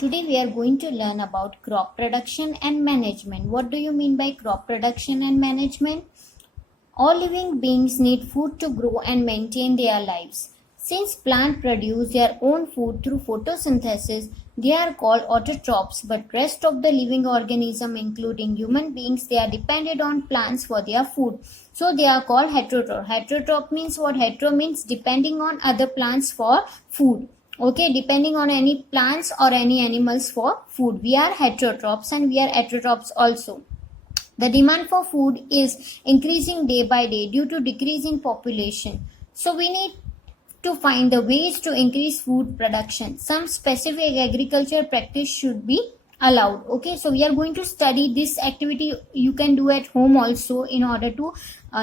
Today we are going to learn about crop production and management. What do you mean by crop production and management? All living beings need food to grow and maintain their lives. Since plants produce their own food through photosynthesis, they are called autotrophs, but rest of the living organism, including human beings, they are dependent on plants for their food. So they are called heterotroph. Heterotroph means what? Hetero means depending on other plants for food. Okay, depending on any plants or any animals for food. We are heterotrophs and we are heterotrophs also. The demand for food is increasing day by day due to decreasing population. So we need to find the ways to increase food production. Some specific agriculture practice should be allowed. Okay, so we are going to study this activity. You can do at home also in order to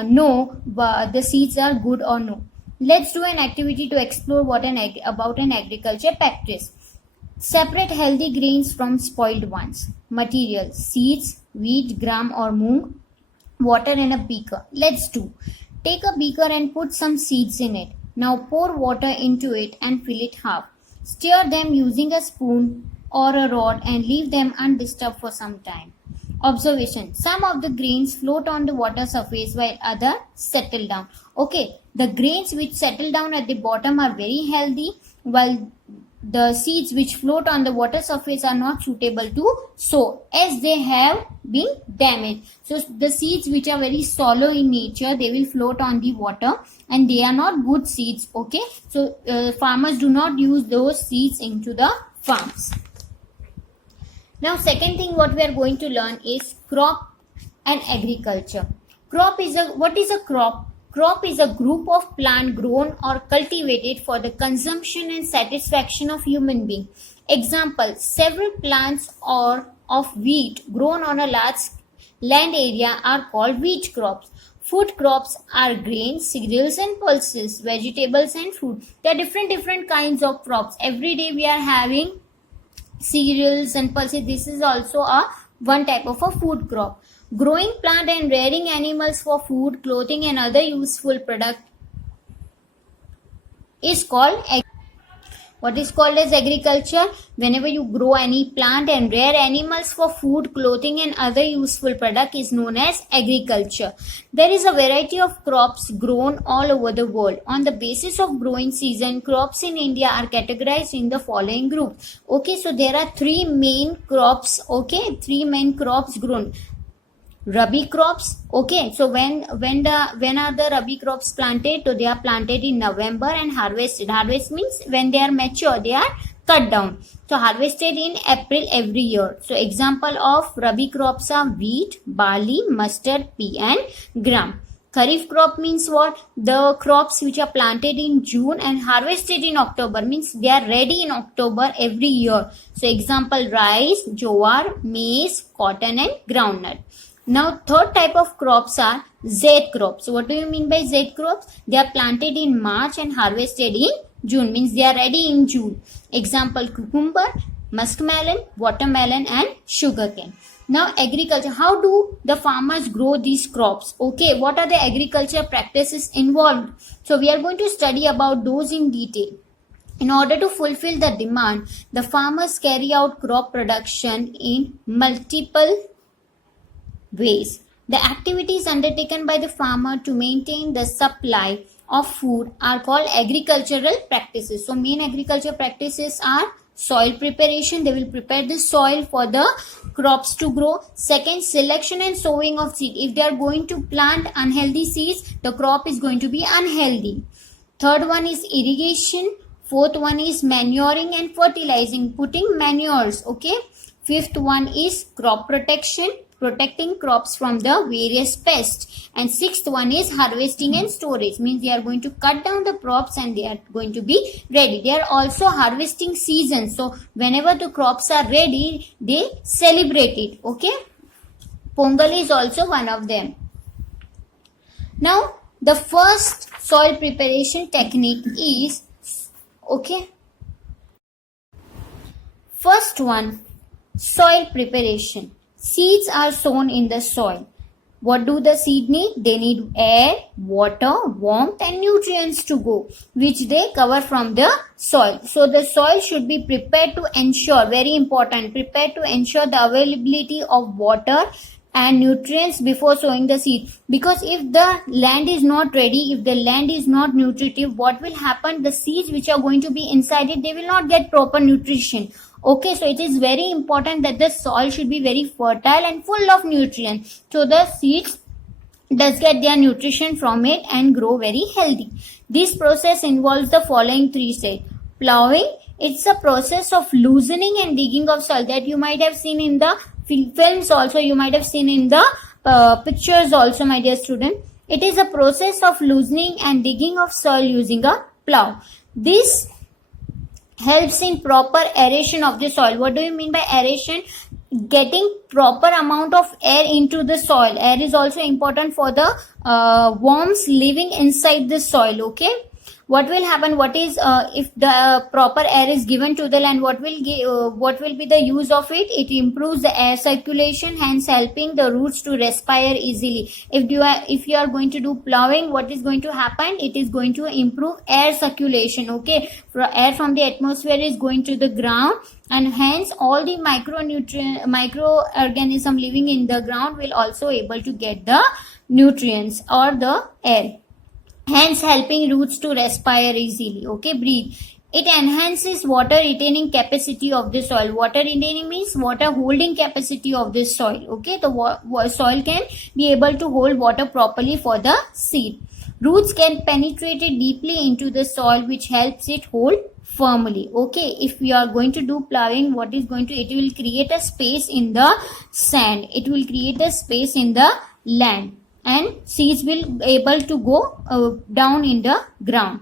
know the seeds are good or no. Let's do an activity to explore about an agriculture practice. Separate healthy grains from spoiled ones. Material: seeds, wheat, gram or moong. Water in a beaker. Let's do. Take a beaker and put some seeds in it. Now pour water into it and fill it half. Stir them using a spoon or a rod and leave them undisturbed for some time. Observation: some of the grains float on the water surface while others settle down. Okay, the grains which settle down at the bottom are very healthy, while the seeds which float on the water surface are not suitable to sow as they have been damaged. So the seeds which are very shallow in nature, they will float on the water and they are not good seeds. Okay, so farmers do not use those seeds into the farms. Now second thing what we are going to learn is crop and agriculture. What is a crop? Crop is a group of plant grown or cultivated for the consumption and satisfaction of human being. Example: several plants or of wheat grown on a large land area are called wheat crops. Food crops are grains, cereals and pulses, vegetables and fruit. There are different kinds of crops. Every day we are having cereals and pulses. This is also one type of a food crop. Growing plant and rearing animals for food, clothing and other useful product is called what is called as agriculture. Whenever you grow any plant and rear animals for food, clothing and other useful product is known as agriculture. There is a variety of crops grown all over the world. On the basis of growing season, crops in India are categorized in the following group. Okay, so there are three main crops. Okay, three main crops grown. Rabi crops. Okay, so when are the Rabi crops planted? So they are planted in November and harvested. Harvest means when they are mature, they are cut down. So harvested in April every year. So example of Rabi crops are wheat, barley, mustard, pea and gram. Kharif crop means what? The crops which are planted in June and harvested in October, means they are ready in October every year. So example: rice, jowar, maize, cotton and groundnut. Now third type of crops are Z crops. So what do you mean by Z crops? They are planted in March and harvested in June, means they are ready in June. Example: cucumber, muskmelon, watermelon and sugarcane. Now agriculture. How do the farmers grow these crops? Okay, what are the agriculture practices involved? So we are going to study about those in detail. In order to fulfill the demand, the farmers carry out crop production in multiple ways. The activities undertaken by the farmer to maintain the supply of food are called agricultural practices. So main agriculture practices are soil preparation. They will prepare the soil for the crops to grow. Second, selection and sowing of seed. If they are going to plant unhealthy seeds, the crop is going to be unhealthy. Third one is irrigation. Fourth one is manuring and fertilizing, putting manures. Okay. Fifth one is crop protection, protecting crops from the various pests. And sixth one is harvesting and storage, means they are going to cut down the crops and they are going to be ready. They are also harvesting season. So whenever the crops are ready, they celebrate it. Okay. Pongal is also one of them. Now the first soil preparation technique is, okay, first one, soil preparation. Seeds are sown in the soil. What do the seed need? They need air, water, warmth and nutrients to go, which they cover from the soil. So the soil should be prepared to ensure, very important, prepared to ensure the availability of water and nutrients before sowing the seed. Because if the land is not ready, if the land is not nutritive, what will happen? The seeds which are going to be inside it, they will not get proper nutrition. Okay, so it is very important that the soil should be very fertile and full of nutrients, so the seeds does get their nutrition from it and grow very healthy. This process involves the following three steps. Plowing, it's a process of loosening and digging of soil that you might have seen in the films also, you might have seen in the pictures also, my dear student. It is a process of loosening and digging of soil using a plow. This helps in proper aeration of the soil. What do you mean by aeration? Getting proper amount of air into the soil. Air is also important for the worms living inside the soil. Okay, what will happen? What is if the proper air is given to the land? What will be the use of it? It improves the air circulation, hence helping the roots to respire easily. If you are going to do plowing, what is going to happen? It is going to improve air circulation. Okay, air from the atmosphere is going to the ground, and hence all the microorganism living in the ground will also able to get the nutrients or the air, hence helping roots to respire easily. Okay, breathe. It enhances water retaining capacity of the soil. Water retaining means water holding capacity of the soil. Okay, the soil can be able to hold water properly for the seed. Roots can penetrate it deeply into the soil, which helps it hold firmly. Okay, if you are going to do plowing, what is going to, it will create a space in the sand, it will create a space in the land, and seeds will able to go down in the ground.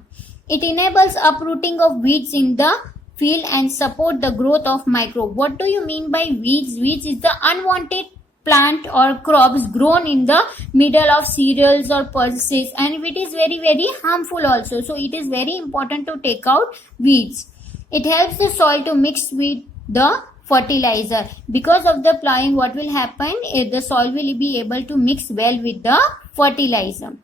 It enables uprooting of weeds in the field and support the growth of microbe. What do you mean by weeds? Weeds is the unwanted plant or crops grown in the middle of cereals or pulses, and it is very very harmful also. So it is very important to take out weeds. It helps the soil to mix with the fertilizer. Because of the plowing, what will happen? The soil will be able to mix well with the fertilizer.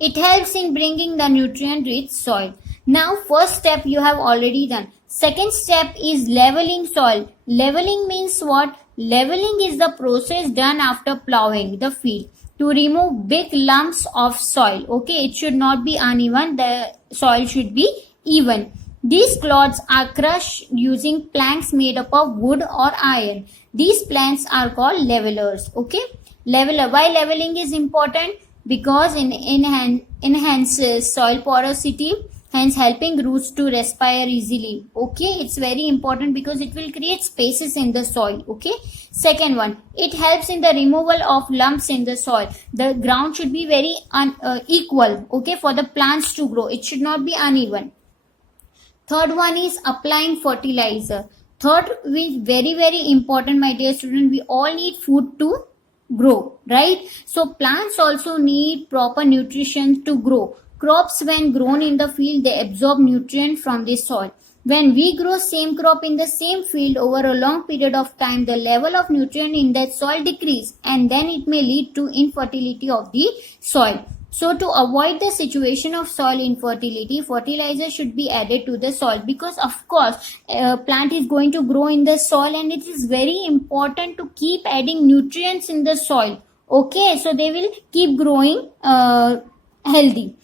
It helps in bringing the nutrient rich soil. Now first step you have already done. Second step is leveling soil. Leveling means what? Leveling is the process done after plowing the field to remove big lumps of soil. Okay, it should not be uneven, the soil should be even. These clods are crushed using planks made up of wood or iron. These planks are called levelers. Okay, leveler. Why leveling is important? Because it enhances soil porosity, hence helping roots to respire easily. Okay, it's very important because it will create spaces in the soil. Okay, second one, it helps in the removal of lumps in the soil. The ground should be very equal, okay, for the plants to grow. It should not be uneven. Third one is applying fertilizer. Third is very very important, my dear student. We all need food to grow, right? So plants also need proper nutrition to grow. Crops, when grown in the field, they absorb nutrient from the soil. When we grow same crop in the same field over a long period of time, the level of nutrient in that soil decrease, and then it may lead to infertility of the soil. So to avoid the situation of soil infertility, fertilizer should be added to the soil, because of course plant is going to grow in the soil, and it is very important to keep adding nutrients in the soil. Okay, so they will keep growing healthy.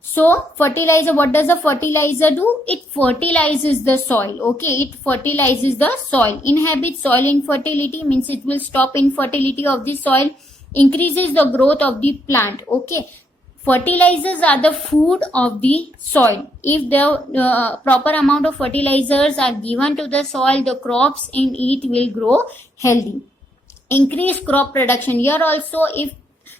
So fertilizer, what does the fertilizer do? It fertilizes the soil. Okay, it fertilizes the soil. Inhibits soil infertility means it will stop infertility of the soil. Increases the growth of the plant. Okay, fertilizers are the food of the soil. If the proper amount of fertilizers are given to the soil, the crops in it will grow healthy. Increase crop production. Here also, if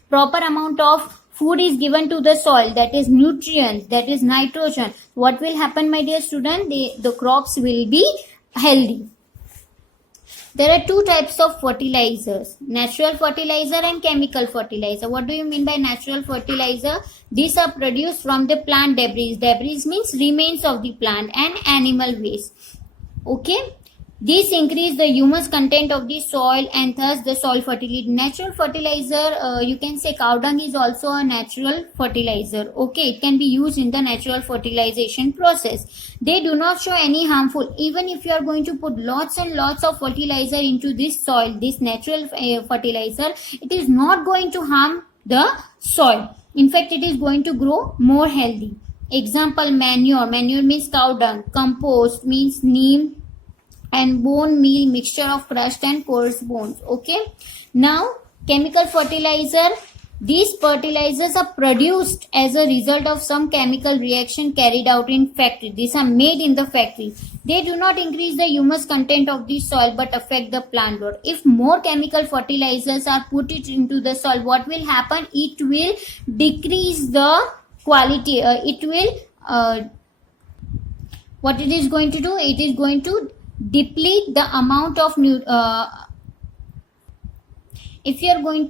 proper amount of food is given to the soil, that is nutrients, that is nitrogen, what will happen, my dear student? The crops will be healthy. There are two types of fertilizers, natural fertilizer and chemical fertilizer. What do you mean by natural fertilizer? These are produced from the plant debris. Debris means remains of the plant and animal waste. Okay. This increase the humus content of the soil and thus the soil fertility. Natural fertilizer, you can say cow dung is also a natural fertilizer. Okay, it can be used in the natural fertilization process. They do not show any harmful. Even if you are going to put lots and lots of fertilizer into this soil, this natural fertilizer, it is not going to harm the soil. In fact, it is going to grow more healthy. Example, manure. Manure means cow dung. Compost means neem and bone meal, mixture of crushed and coarse bones. Okay, now chemical fertilizer. These fertilizers are produced as a result of some chemical reaction carried out in factory. These are made in the factory. They do not increase the humus content of the soil but affect the plant growth. If more chemical fertilizers are put it into the soil, what will happen? It will decrease the quality. It will what it is going to do? It is going to deplete the amount of if you are going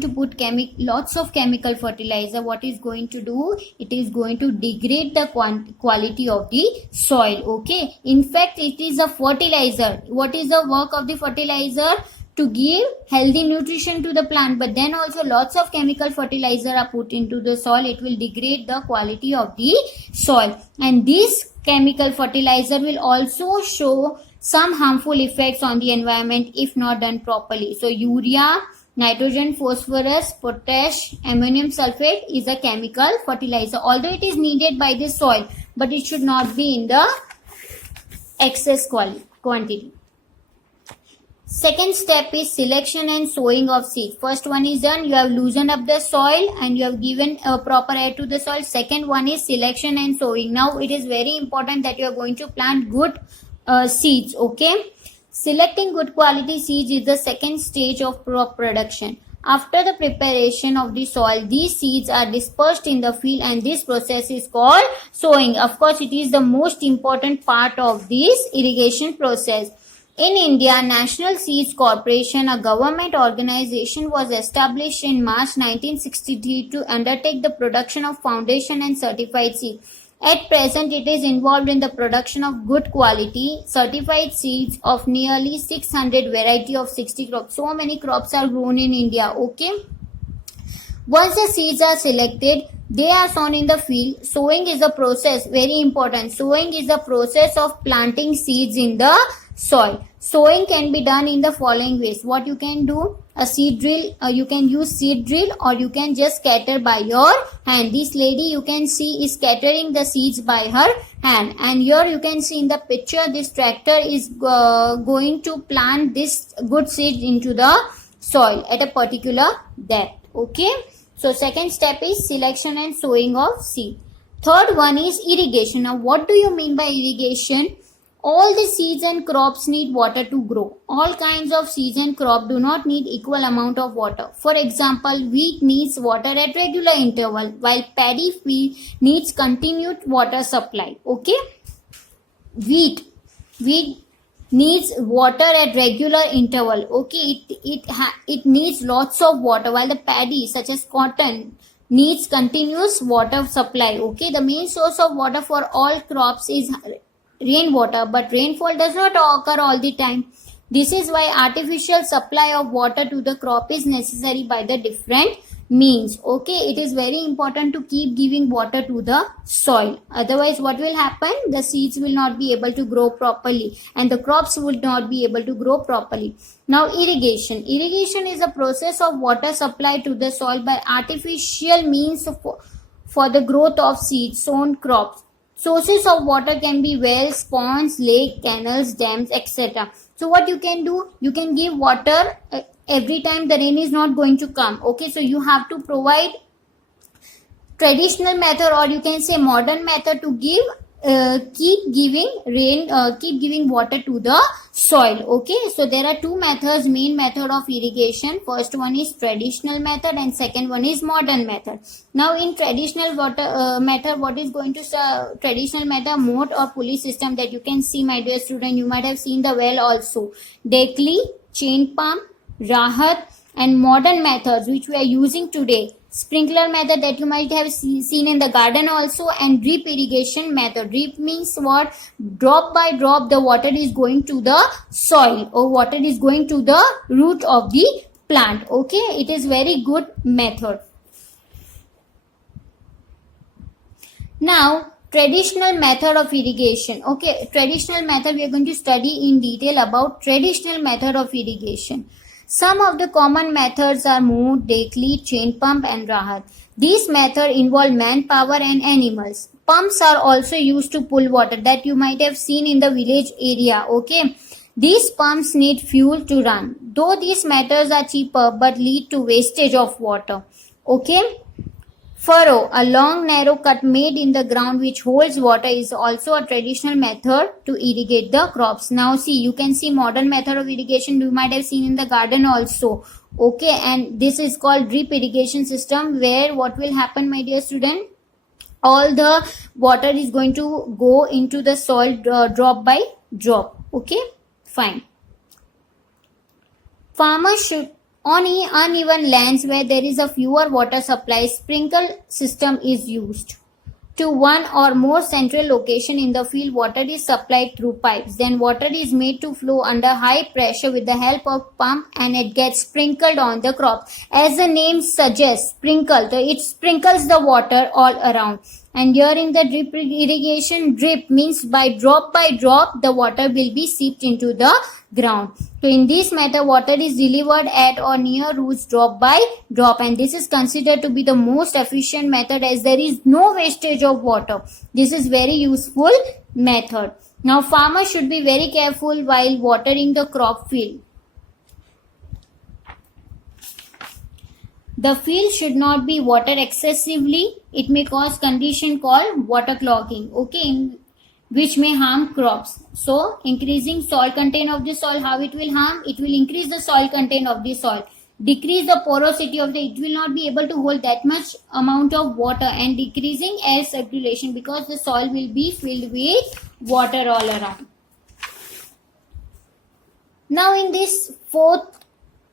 to put lots of chemical fertilizer, what is going to do? It is going to degrade the quality of the soil. Okay, in fact, it is a fertilizer. What is the work of the fertilizer? To give healthy nutrition to the plant, but then also lots of chemical fertilizer are put into the soil. It will degrade the quality of the soil, and this chemical fertilizer will also show some harmful effects on the environment if not done properly. So urea, nitrogen, phosphorus, potash, ammonium sulfate is a chemical fertilizer. Although it is needed by the soil, but it should not be in the excess quantity. Second step is selection and sowing of seeds. First one is done. You have loosened up the soil and you have given a proper air to the soil. Second one is selection and sowing. Now it is very important that you are going to plant good seeds. Okay. Selecting good quality seeds is the second stage of crop production. After the preparation of the soil, these seeds are dispersed in the field and this process is called sowing. Of course, it is the most important part of this irrigation process. In India, National Seeds Corporation, a government organization, was established in March 1963 to undertake the production of foundation and certified seeds. At present, it is involved in the production of good quality certified seeds of nearly 600 variety of 60 crops. So many crops are grown in India. Okay. Once the seeds are selected, they are sown in the field. Sowing is a process, very important. Sowing is the process of planting seeds in the soil. Sowing can be done in the following ways. What you can do? A seed drill. You can use seed drill or you can just scatter by your hand. This lady you can see is scattering the seeds by her hand. And here you can see in the picture this tractor is going to plant this good seed into the soil at a particular depth. Okay. So second step is selection and sowing of seed. Third one is irrigation. Now what do you mean by irrigation? All the seeds and crops need water to grow. All kinds of seeds and crop do not need equal amount of water. For example, wheat needs water at regular interval while paddy field needs continued water supply. Okay? Wheat needs water at regular interval. Okay, it needs lots of water, while the paddy such as cotton needs continuous water supply. Okay, the main source of water for all crops is rainwater, but rainfall does not occur all the time. This is why artificial supply of water to the crop is necessary by the different means. Okay, it is very important to keep giving water to the soil. Otherwise, what will happen? The seeds will not be able to grow properly and the crops will not be able to grow properly. Now, irrigation. Irrigation is a process of water supply to the soil by artificial means for the growth of seeds, sown crops. Sources of water can be wells, ponds, lake, canals, dams, etc. So what you can do? You can give water every time the rain is not going to come. Okay, so you have to provide traditional method or you can say modern method to give keep giving water to the soil. Okay, so there are two methods, main method of irrigation. First one is traditional method and second one is modern method. Now in traditional water method, what is going to traditional method, moat or pulley system that you can see, my dear student. You might have seen the well also. Dekli, chain pump, rahat, and modern methods which we are using today, sprinkler method that you might have seen in the garden also, and drip irrigation method. Drip means what? Drop by drop the water is going to the soil, or water is going to the root of the plant. Okay, it is very good method. Now traditional method of irrigation. Okay, traditional method, we are going to study in detail about traditional method of irrigation. Some of the common methods are Mood, Dekli, chain pump and Rahat. These methods involve manpower and animals. Pumps are also used to pull water, that you might have seen in the village area. Okay, these pumps need fuel to run. Though these methods are cheaper but lead to wastage of water. Okay. Furrow, a long narrow cut made in the ground which holds water, is also a traditional method to irrigate the crops. Now see, you can see modern method of irrigation you might have seen in the garden also. Okay, and this is called drip irrigation system, where what will happen, my dear student? All the water is going to go into the soil drop by drop. Okay, fine. Farmers should, on uneven lands where there is a fewer water supply, sprinkle system is used. To one or more central location in the field, water is supplied through pipes. Then water is made to flow under high pressure with the help of pump, and it gets sprinkled on the crop. As the name suggests, sprinkle, it sprinkles the water all around. And here in the drip irrigation, drip means by drop the water will be seeped into the ground. So in this method, water is delivered at or near roots drop by drop, and this is considered to be the most efficient method as there is no wastage of water. This is very useful method. Now farmers should be very careful while watering the crop field. The field should not be watered excessively. It may cause condition called water clogging, okay, which may harm crops. So increasing soil content of the soil, how it will harm? It will increase the soil content of the soil, decrease the porosity of the, it will not be able to hold that much amount of water, and decreasing air circulation because the soil will be filled with water all around. Now in this fourth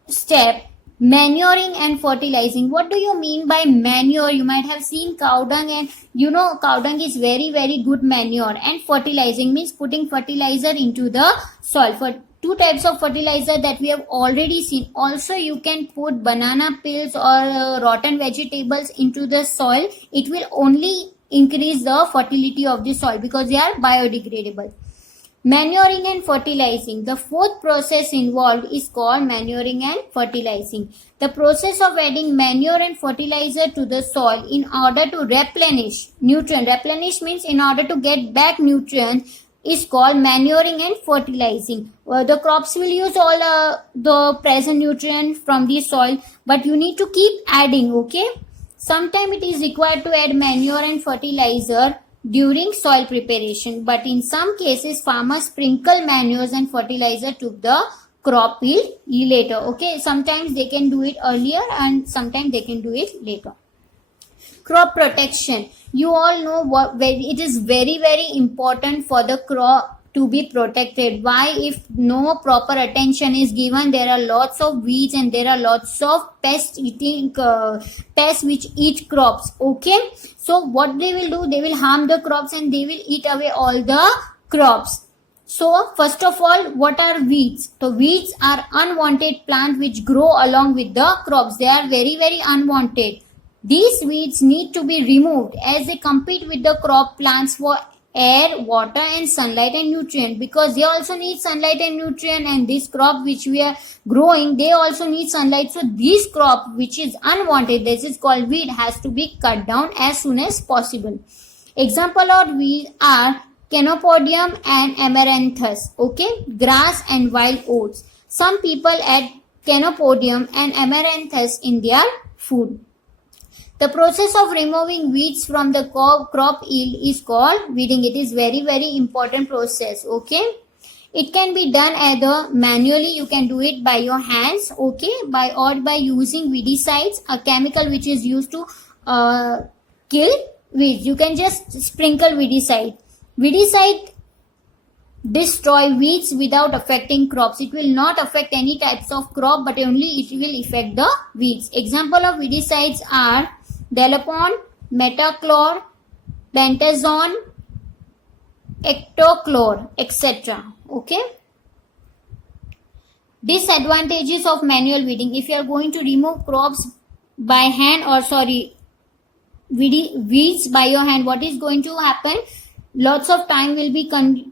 step, manuring and fertilizing. What do you mean by manure? You might have seen cow dung, and you know cow dung is very good manure. And fertilizing means putting fertilizer into the soil. For two types of fertilizer that we have already seen. Also you can put banana peels or rotten vegetables into the soil. It will only increase the fertility of the soil because they are biodegradable. Manuring and fertilizing. The fourth process involved is called manuring and fertilizing. The process of adding manure and fertilizer to the soil in order to replenish nutrient. Replenish means in order to get back nutrients is called manuring and fertilizing. The crops will use all the present nutrients from the soil, but you need to keep adding, okay? Sometimes it is required to add manure and fertilizer during soil preparation, but in some cases farmers sprinkle manures and fertilizer to the crop field later. Okay, sometimes they can do it earlier and sometimes they can do it later. Crop protection. You all know it is very important for the crop to be protected. Why? If no proper attention is given, there are lots of weeds and there are lots of pests which eat crops. Okay, so what they will do, they will harm the crops and they will eat away all the crops. So first of all, what are weeds? So weeds are unwanted plants which grow along with the crops. They are very unwanted. These weeds need to be removed as they compete with the crop plants for air, water and sunlight and nutrient, because they also need sunlight and nutrient, and this crop which we are growing, they also need sunlight. So this crop which is unwanted, this is called weed, has to be cut down as soon as possible. Example of weeds are Chenopodium and Amaranthus, okay, grass and wild oats. Some people add Chenopodium and Amaranthus in their food. The process of removing weeds from the crop yield is called weeding. It is very important process, okay. It can be done either manually, you can do it by your hands, okay, or by using weedicides, a chemical which is used to kill weeds. You can just sprinkle weedicide. Weedicide destroy weeds without affecting crops. It will not affect any types of crop, but only it will affect the weeds. Example of weedicides are Delapon, Metachlor, Bentazone, Ectochlor, etc. Okay. Disadvantages of manual weeding. If you are going to remove crops by hand, or weeds by your hand, what is going to happen? Lots of time will be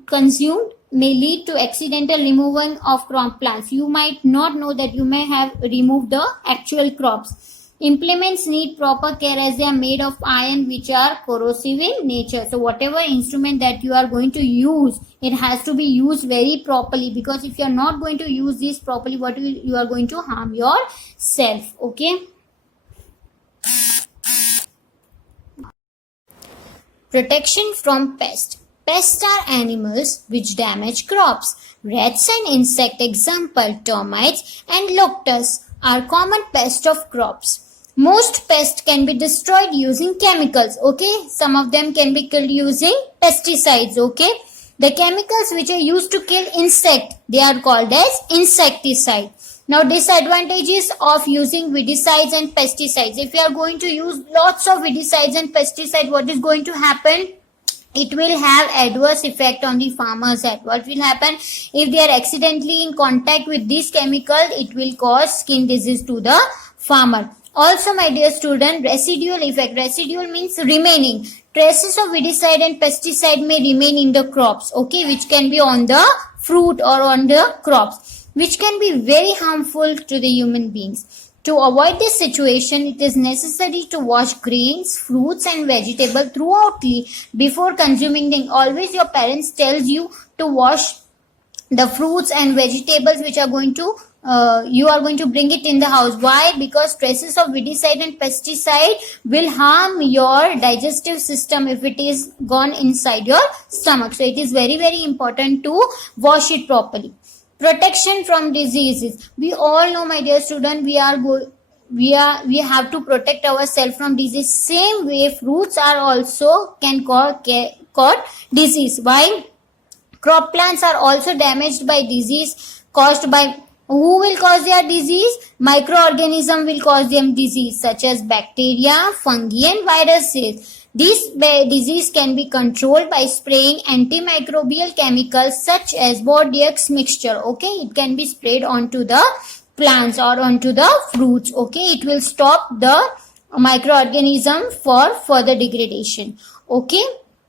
consumed, may lead to accidental removal of crop plants. You might not know that you may have removed the actual crops. Implements need proper care as they are made of iron, which are corrosive in nature. So whatever instrument that you are going to use, it has to be used very properly, because if you are not going to use this properly, you are going to harm yourself. Okay. Protection from pests. Pests are animals which damage crops. Rats and insect, example termites and locusts, are common pests of crops. Most pests can be destroyed using chemicals. Okay, some of them can be killed using pesticides. Okay, the chemicals which are used to kill insect, they are called as insecticide. Now, disadvantages of using weedicides and pesticides. If you are going to use lots of weedicides and pesticides, what is going to happen? It will have adverse effect on the farmer's health. What will happen? If they are accidentally in contact with this chemical, it will cause skin disease to the farmer. Also, my dear student, residual effect. Residual means remaining. Traces of weedicide and pesticide may remain in the crops, okay, which can be on the fruit or on the crops, which can be very harmful to the human beings. To avoid this situation, it is necessary to wash grains, fruits and vegetables throughoutly before consuming them. Always your parents tells you to wash the fruits and vegetables which are going to you are going to bring it in the house. Why? Because traces of weedicide and pesticide will harm your digestive system if it is gone inside your stomach. So it is very, very important to wash it properly. Protection from diseases. We all know, my dear student, we have to protect ourselves from disease. Same way, fruits are also can cause disease. Why? Crop plants are also damaged by disease caused by. Who will cause their disease? Microorganism will cause them disease, such as bacteria, fungi and viruses. This disease can be controlled by spraying antimicrobial chemicals such as Bordeaux mixture. Okay, it can be sprayed onto the plants or onto the fruits. Okay, it will stop the microorganism for further degradation. Okay.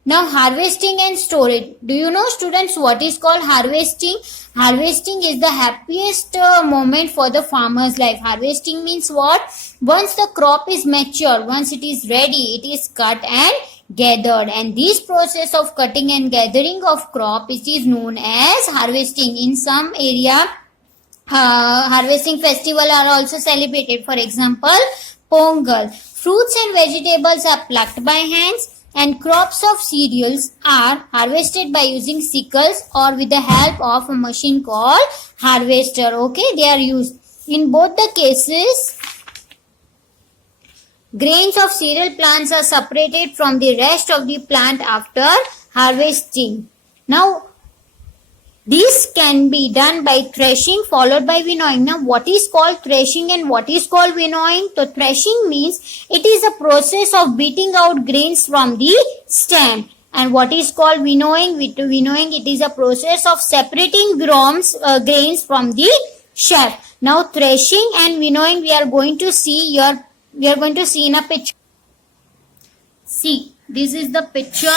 Now, harvesting and storage. Do you know, students, what is called harvesting? Harvesting is the happiest moment for the farmer's life. Harvesting means what? Once the crop is mature, once it is ready, it is cut and gathered. And this process of cutting and gathering of crop, it is known as harvesting. In some area, harvesting festival are also celebrated. For example, Pongal. Fruits and vegetables are plucked by hands, and crops of cereals are harvested by using sickles or with the help of a machine called harvester. Okay, they are used. In both the cases, grains of cereal plants are separated from the rest of the plant after harvesting. Now, this can be done by threshing followed by winnowing. Now, what is called threshing and what is called winnowing? So, threshing means it is a process of beating out grains from the stem. And what is called winnowing? Winnowing, it is a process of separating grains from the chaff. Now, threshing and winnowing we are going to see in a picture. See. This is the picture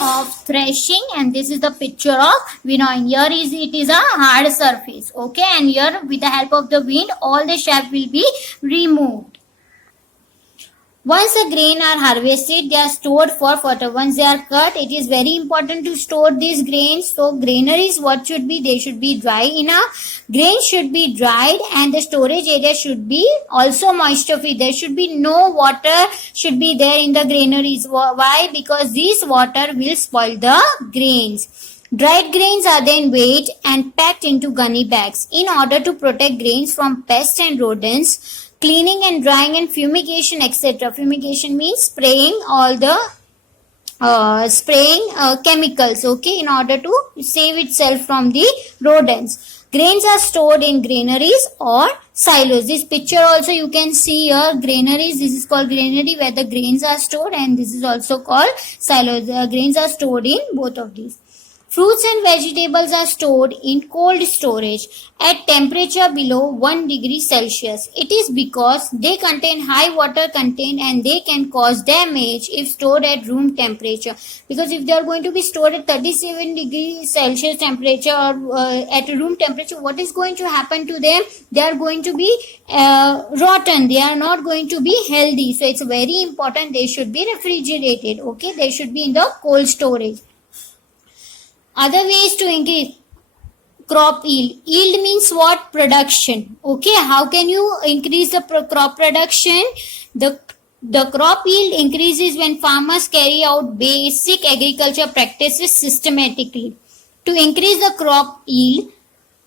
of threshing and this is the picture of winnowing. Here it is a hard surface. Okay, and here with the help of the wind, all the chaff will be removed. Once the grain are harvested, they are stored for further. Once they are cut, it is very important to store these grains. So, granaries, what should be? They should be dry enough. Grains should be dried and the storage area should be also moisture free. There should be no water should be there in the granaries. Why? Because this water will spoil the grains. Dried grains are then weighed and packed into gunny bags. In order to protect grains from pests and rodents, cleaning and drying and fumigation, etc. Fumigation means spraying all the spraying chemicals, okay, in order to save itself from the rodents. Grains are stored in granaries or silos. This picture also you can see here, granaries. This is called granary where the grains are stored, and this is also called silos. The grains are stored in both of these. Fruits and vegetables are stored in cold storage at temperature below 1 degree Celsius. It is because they contain high water content and they can cause damage if stored at room temperature. Because if they are going to be stored at 37 degree Celsius temperature or at room temperature, what is going to happen to them? They are going to be rotten. They are not going to be healthy. So it's very important they should be refrigerated. Okay, they should be in the cold storage. Other ways to increase crop yield. Yield means what? Production. Okay, how can you increase the crop production? The crop yield increases when farmers carry out basic agriculture practices systematically. To increase the crop yield,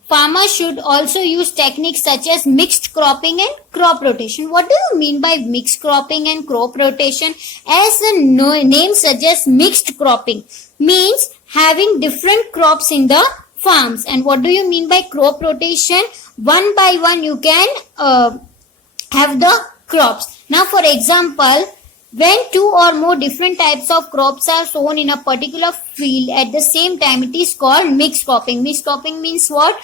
farmers should also use techniques such as mixed cropping and crop rotation. What do you mean by mixed cropping and crop rotation? As the name suggests, mixed cropping means having different crops in the farms. And what do you mean by crop rotation? One by one you can have the crops. Now for example, when two or more different types of crops are sown in a particular field at the same time, it is called mixed cropping. Mixed cropping means what?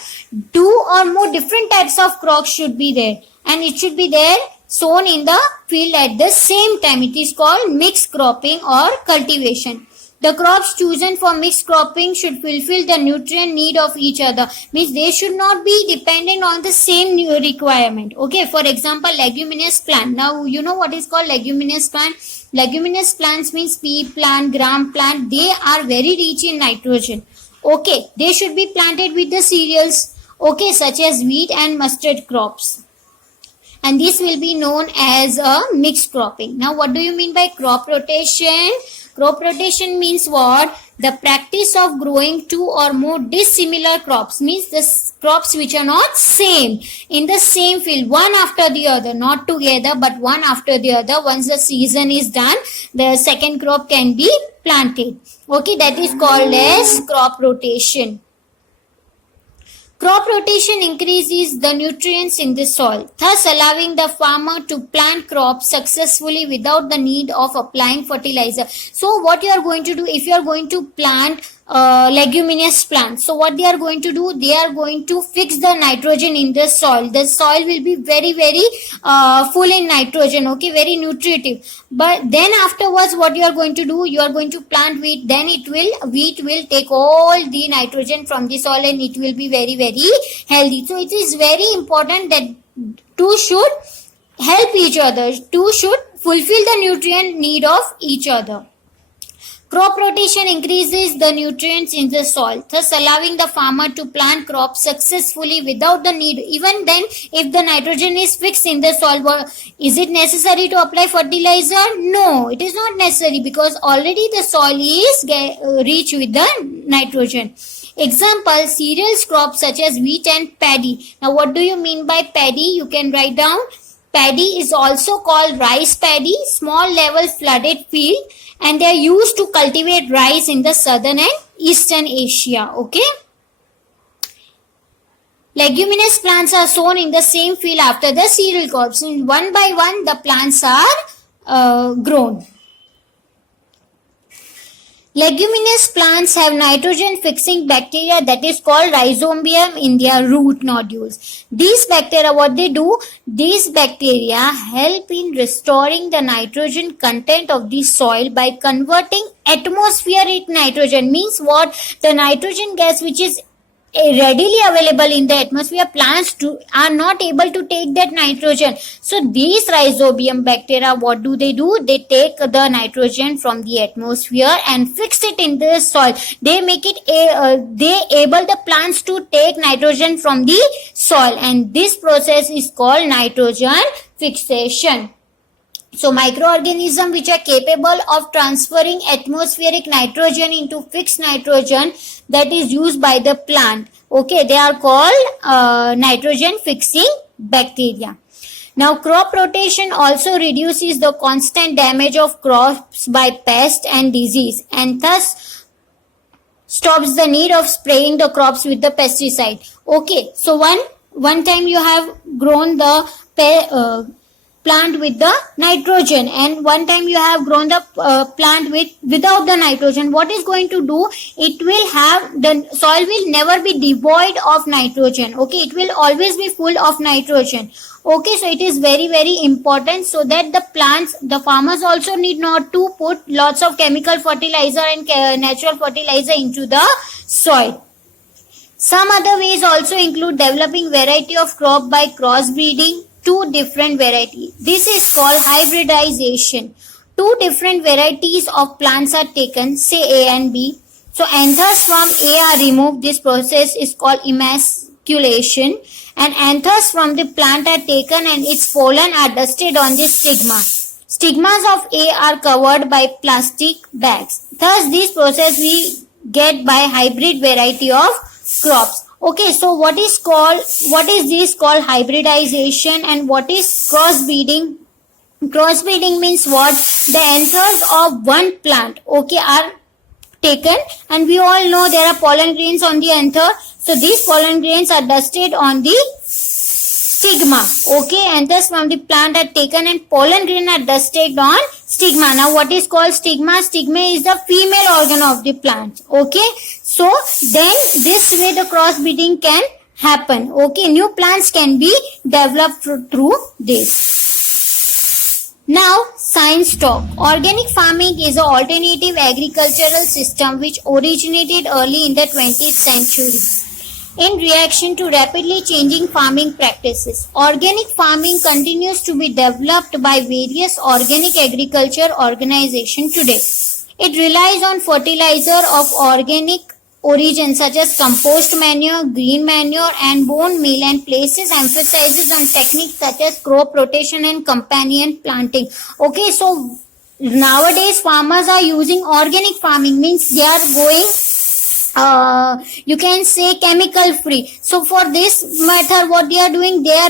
Two or more different types of crops should be there, and it should be there sown in the field at the same time. It is called mixed cropping or cultivation. The crops chosen for mixed cropping should fulfill the nutrient need of each other. Means they should not be dependent on the same requirement. Okay, for example, leguminous plant. Now, you know what is called leguminous plant? Leguminous plants means pea plant, gram plant. They are very rich in nitrogen. Okay, they should be planted with the cereals. Okay, such as wheat and mustard crops. And this will be known as a mixed cropping. Now, what do you mean by crop rotation? Crop rotation means what? The practice of growing two or more dissimilar crops. Means the crops which are not same in the same field, one after the other, not together but one after the other. Once the season is done, the second crop can be planted. Okay, that is called as crop rotation. Crop rotation increases the nutrients in the soil, thus allowing the farmer to plant crops successfully without the need of applying fertilizer. So what you are going to do, if you are going to plant leguminous plants, so what they are going to do, they are going to fix the nitrogen in the soil. The soil will be very full in nitrogen, okay, very nutritive. But then afterwards what you are going to do, you are going to plant wheat, then wheat will take all the nitrogen from the soil and it will be very healthy. So it is very important that two should help each other, two should fulfill the nutrient need of each other. Crop rotation increases the nutrients in the soil, thus allowing the farmer to plant crops successfully without the need. Even then, if the nitrogen is fixed in the soil, is it necessary to apply fertilizer? No, it is not necessary, because already the soil is rich with the nitrogen. Example, cereals crops such as wheat and paddy. Now, what do you mean by paddy? You can write down. Paddy is also called rice paddy, small level flooded field, and they are used to cultivate rice in the southern and eastern Asia. Okay. Leguminous plants are sown in the same field after the cereal crops. And one by one, the plants are grown. Leguminous plants have nitrogen-fixing bacteria that is called rhizobium in their root nodules. These bacteria, what they do? These bacteria help in restoring the nitrogen content of the soil by converting atmospheric nitrogen. Means what? The nitrogen gas which is readily available in the atmosphere, plants are not able to take that nitrogen. So these rhizobium bacteria, what do? They take the nitrogen from the atmosphere and fix it in the soil. They make it they able the plants to take nitrogen from the soil, and this process is called nitrogen fixation. So microorganisms which are capable of transferring atmospheric nitrogen into fixed nitrogen that is used by the plant. Okay, they are called nitrogen fixing bacteria. Now, crop rotation also reduces the constant damage of crops by pest and disease, and thus stops the need of spraying the crops with the pesticide. Okay, so one time you have grown the plant with the nitrogen, and one time you have grown the plant without the nitrogen. What is going to do? It will have, the soil will never be devoid of nitrogen. Okay, it will always be full of nitrogen. Okay, so it is very very important, so that the farmers also need not to put lots of chemical fertilizer and natural fertilizer into the soil. Some other ways also include developing variety of crop by crossbreeding two different varieties. This is called hybridization. Two different varieties of plants are taken, say A and B. So anthers from A are removed. This process is called emasculation. And anthers from the plant are taken and its pollen are dusted on the stigma. Stigmas of A are covered by plastic bags. Thus, this process we get by hybrid variety of crops. Okay, so what is this called hybridization, and what is crossbreeding? Crossbreeding means what? The anthers of one plant, okay, are taken, and we all know there are pollen grains on the anther. So these pollen grains are dusted on the stigma. Okay, anthers from the plant are taken and pollen grain are dusted on stigma. Now what is called stigma? Stigma is the female organ of the plant. Okay, so then this way the crossbreeding can happen. Okay, new plants can be developed through this. Now, science talk. Organic farming is an alternative agricultural system which originated early in the 20th century. In reaction to rapidly changing farming practices, organic farming continues to be developed by various organic agriculture organizations today. It relies on fertilizer of organic origin such as compost manure, green manure and bone meal, and places emphasizes on techniques such as crop rotation and companion planting. Okay, so nowadays farmers are using organic farming, means they are going you can say chemical free. So for this method what they are doing, they are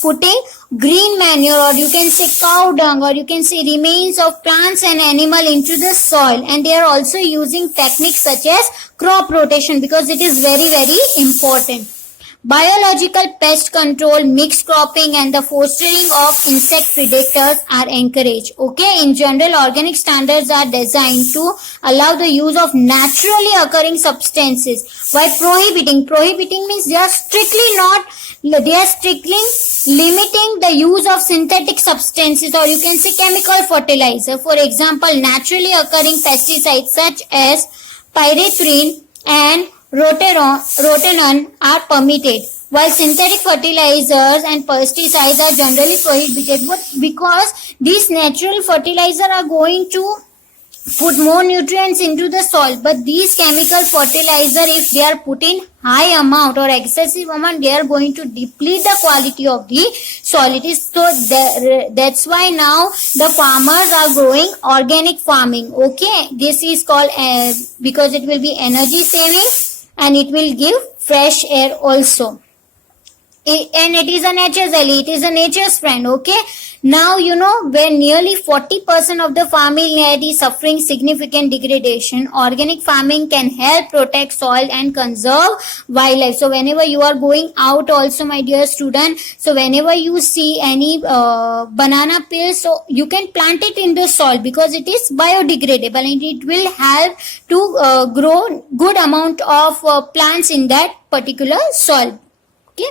putting green manure, or you can say cow dung, or you can say remains of plants and animal into the soil, and they are also using techniques such as crop rotation because it is very very important. Biological pest control, mixed cropping and the fostering of insect predators are encouraged. Okay, in general, organic standards are designed to allow the use of naturally occurring substances while prohibiting means they are strictly limiting the use of synthetic substances, or you can say chemical fertilizer. For example, naturally occurring pesticides such as pyrethrin and rotenone are permitted, while synthetic fertilizers and pesticides are generally prohibited. Because these natural fertilizers are going to put more nutrients into the soil, but these chemical fertilizer, if they are put in high amount or excessive amount, they are going to deplete the quality of the soil. It is so that's why now the farmers are growing organic farming. Okay, this is called because it will be energy saving and it will give fresh air also. And it is a nature's ally, it is a nature's friend. Okay, now you know where nearly 40% of the farming land is suffering significant degradation, organic farming can help protect soil and conserve wildlife. So whenever you are going out also, my dear student, so whenever you see any banana peel, so you can plant it in the soil because it is biodegradable and it will help to grow good amount of plants in that particular soil. Okay.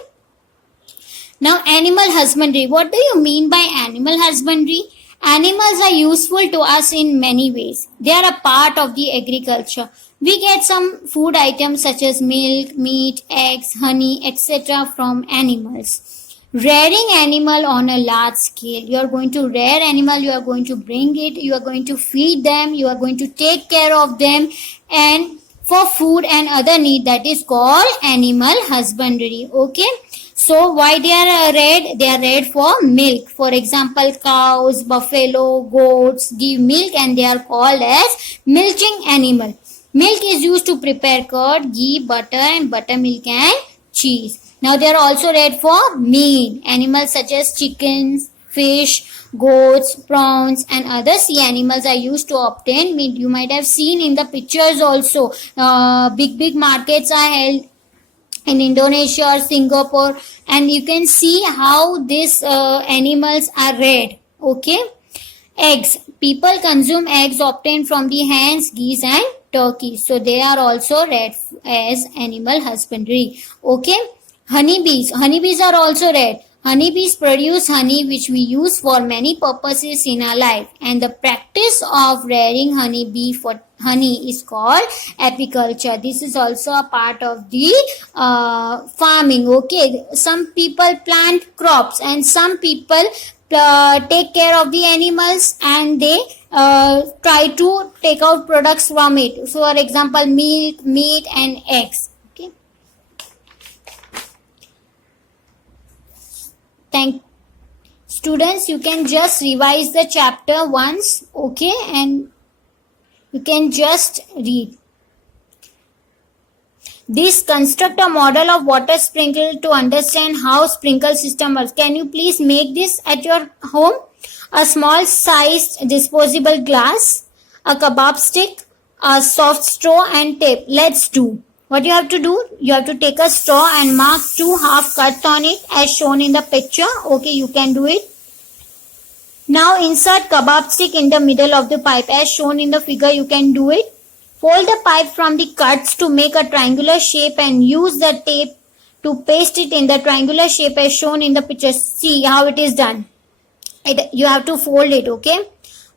Now, animal husbandry. What do you mean by animal husbandry? Animals are useful to us in many ways. They are a part of the agriculture. We get some food items such as milk, meat, eggs, honey, etc. from animals. Rearing animal on a large scale. You are going to rear animal, you are going to bring it, you are going to feed them, you are going to take care of them, and for food and other need, that is called animal husbandry. Okay. So why they are reared? They are reared for milk. For example, cows, buffalo, goats give milk and they are called as milking animal. Milk is used to prepare curd, ghee, butter and buttermilk and cheese. Now they are also red for meat. Animals such as chickens, fish, goats, prawns, and other sea animals are used to obtain meat. You might have seen in the pictures also. Big markets are held in Indonesia or Singapore, and you can see how these animals are red. Okay. Eggs. People consume eggs obtained from the hens, geese, and turkeys. So they are also read as animal husbandry. Okay. Honeybees. Honeybees are also read. Honeybees produce honey which we use for many purposes in our life, and the practice of rearing honeybee for honey is called apiculture. This is also a part of the farming. Okay, some people plant crops and some people take care of the animals, and they try to take out products from it. So for example, milk, meat, and eggs. Okay. Thank students, you can just revise the chapter once, okay, and you can just read. This construct a model of water sprinkle to understand how sprinkle system works. Can you please make this at your home? A small sized disposable glass, a kebab stick, a soft straw, and tape. Let's do. What you have to do? You have to take a straw and mark 2 half cuts on it as shown in the picture. Okay, you can do it. Now insert kebab stick in the middle of the pipe as shown in the figure. You can do it. Fold the pipe from the cuts to make a triangular shape and use the tape to paste it in the triangular shape as shown in the picture. See how it is done. You have to fold it, okay?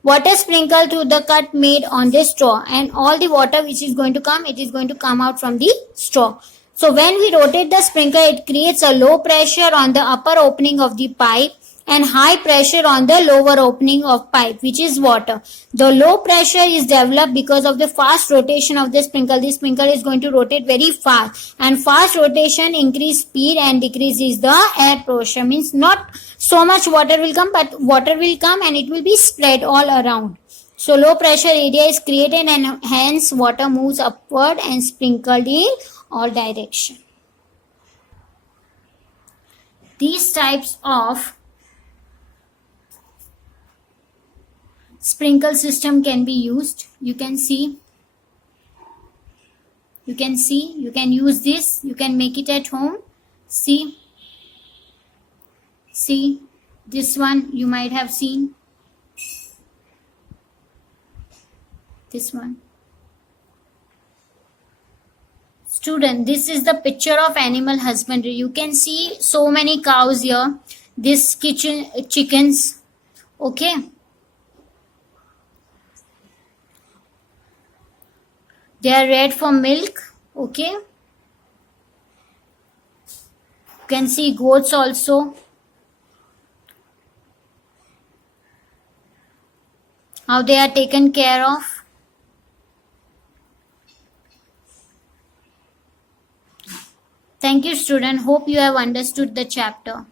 Water sprinkle through the cut made on the straw, and all the water which is going to come, it is going to come out from the straw. So when we rotate the sprinkler, it creates a low pressure on the upper opening of the pipe and high pressure on the lower opening of pipe, which is water. The low pressure is developed because of the fast rotation of the sprinkler. The sprinkler is going to rotate very fast, and fast rotation increase speed and decreases the air pressure. Means not so much water will come, but water will come and it will be spread all around. So low pressure area is created, and hence water moves upward and sprinkled in all direction. These types of sprinkle system can be used. You can use this. You can make it at home. See this one you might have seen. This one. Student, this is the picture of animal husbandry. You can see so many cows here. This chickens. Okay. They are red for milk. Okay. You can see goats also. How they are taken care of. Thank you, student. Hope you have understood the chapter.